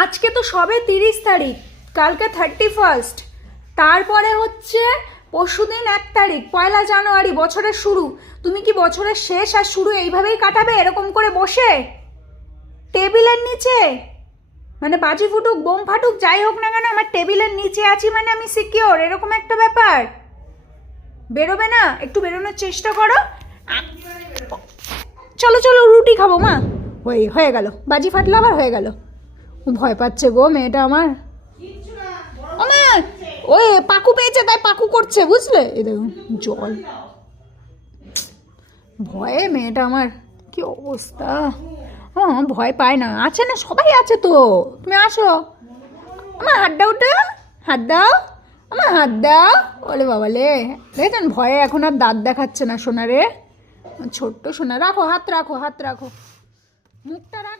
আজকে তো সবে 30 তারিখ, কালকে 31, তারপরে হচ্ছে পরশুদিন 1 তারিখ, 1 জানুয়ারি, বছরের শুরু। তুমি কি বছরের শেষ আর শুরু এইভাবেই কাটাবে, এরকম করে বসে টেবিলের নিচে? মানে বাজি ফুটুক বোম ফাটুক যাই হোক না কেন, আমার টেবিলের নিচে আছি মানে আমি সিকিওর, এরকম একটা ব্যাপার। বেরোবে না? একটু বেরোনোর চেষ্টা করো। চলো চলো রুটি খাবো মা। হয়ে গেল, বাজি ফাটলো আবার, হয়ে গেল। ভয় পাচ্ছে গো মেয়েটা আমার। আমার ওই পাকু পেয়েছে তাই পাকু করছে, বুঝলে? এই দেখুন জল, ভয়ে মেয়েটা আমার কি অবস্থা। হ্যাঁ ভয় পায় না, আছে না, সবাই আছে তো। তুমি আসো, আমার হাত দাও, ওটা হাত দাও, আমার হাত দাও। ওলে বাবালে, দেখেছেন ভয়ে এখন আর দাঁত দেখাচ্ছে না সোনারে, ছোট্ট সোনা। রাখো হাত, রাখো হাত, রাখো মুখটা রাখো।